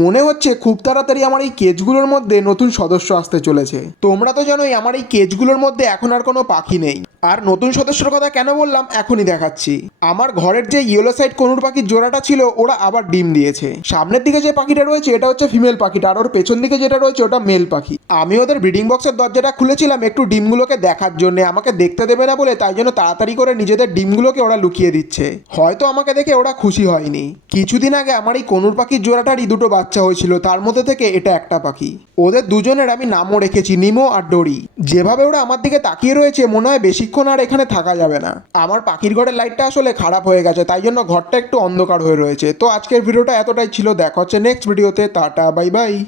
মনে হচ্ছে খুব তাড়াতাড়ি আমার এই কেজগুলোর মধ্যে নতুন সদস্য আসতে চলেছে। তোমরা তো জানোই আমার এই কেজগুলোর মধ্যে এখন আর কোনো পাখি নেই। আর নতুন সদস্যর কথা কেন বললাম এখনই দেখাচ্ছি। আমার ঘরের যে ইয়েলো সাইড কনুর পাখির জোড়াটা ছিল ওরা আবার ডিম দিয়েছে। সামনের দিকে যে পাখিটা রয়েছে এটা হচ্ছে ফিমেল পাখিটা, আর ওর পেছন দিকে যেটা রয়েছে ওটা মেল পাখি। আমি ওদের ব্রিডিং বক্সের দরজাটা খুলেছিলাম একটু ডিমগুলোকে দেখার জন্য, আমাকে দেখতে দেবে না বলে, তাই জন্য তাড়াতাড়ি করে নিজেদের ডিমগুলোকে ওরা লুকিয়ে দিচ্ছে। হয়তো আমাকে দেখে ওরা খুশি হয়নি। কিছুদিন আগে আমার এই কনুর পাখির জোড়াটারই দুটো বাচ্চা হয়েছিল, তার মধ্যে থেকে এটা একটা পাখি। ওদের দুজনের আমি নামও রেখেছি নিমো আর ডোরি। যেভাবে ওরা আমার দিকে তাকিয়ে রয়েছে মনে হয় বেশিক্ষণ আর এখানে থাকা যাবে না। আমার পাখির ঘরের লাইটটা আসলে খারাপ হয়ে গেছে, তাই জন্য ঘরটা একটু অন্ধকার হয়ে রয়েছে। তো আজকের ভিডিওটা এতটাই ছিল, দেখা হচ্ছে নেক্সট ভিডিওতে। Tata bye bye.